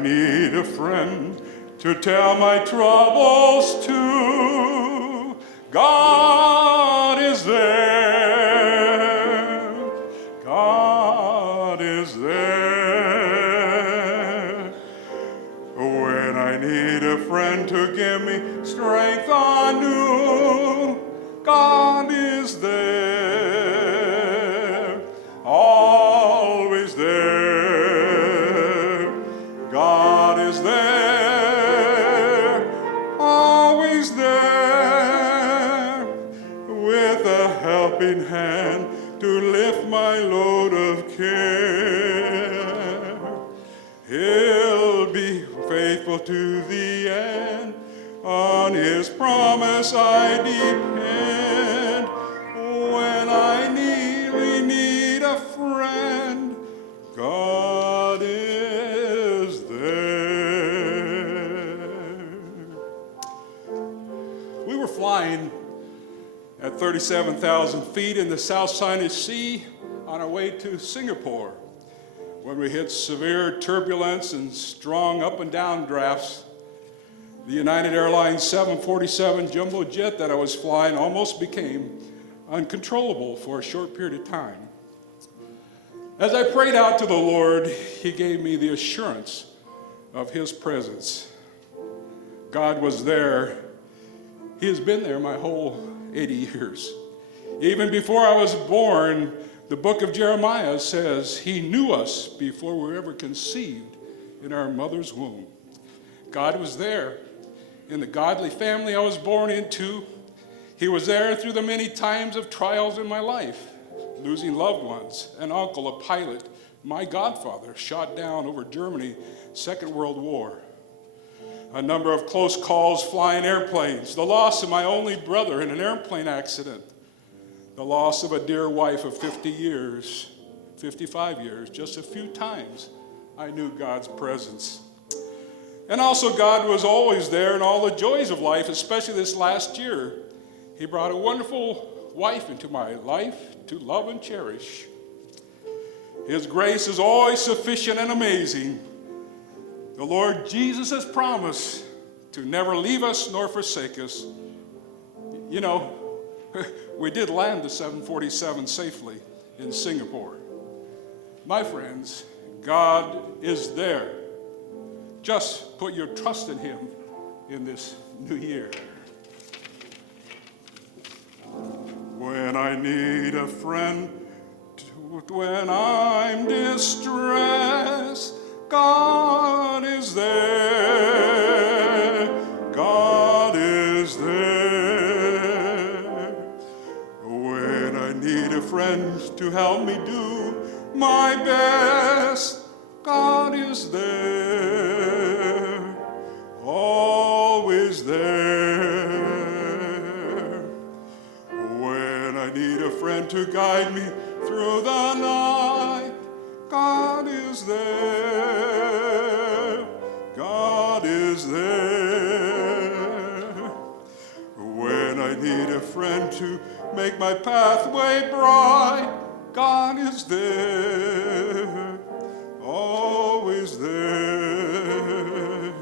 need a friend to tell my troubles to, God is there. God is there. When I need a friend to give me strength anew, God is there. Always there. God is there. Always there. With a helping hand to lift my load of care. He'll be faithful to the end. On his promise I depend. When I really need a friend, God is there. We were flying at 37,000 feet in the South China Sea on our way to Singapore when we hit severe turbulence and strong up and down drafts. The United Airlines 747 jumbo jet that I was flying almost became uncontrollable for a short period of time. As I prayed out to the Lord, he gave me the assurance of his presence. God was there. He has been there my whole 80 years. Even before I was born, the book of Jeremiah says he knew us before we were ever conceived in our mother's womb. God was there in the godly family I was born into. He was there through the many times of trials in my life, losing loved ones, an uncle, a pilot, my godfather, shot down over Germany, Second World War. A number of close calls flying airplanes, the loss of my only brother in an airplane accident, the loss of a dear wife of 55 years. Just a few times I knew God's presence. And also God was always there in all the joys of life, especially this last year. He brought a wonderful wife into my life to love and cherish. His grace is always sufficient and amazing. The Lord Jesus has promised to never leave us nor forsake us. You know, we did land the 747 safely in Singapore. My friends, God is there. Just put your trust in him in this new year. When I need a friend, when I'm distressed, God is there. God is there. When I need a friend to help me do my best, God is there. Always there. When I need a friend to guide me through the night, God is there. God is there. When I need a friend to make my pathway bright, God is there. Always there.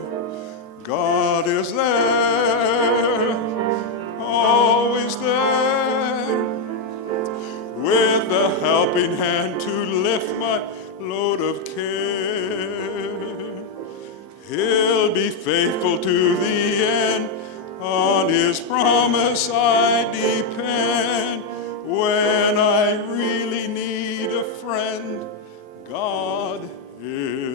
God is there. Always there. With a helping hand to lift my load of care. He'll be faithful to the end. On his promise I depend. When I really need a friend, God is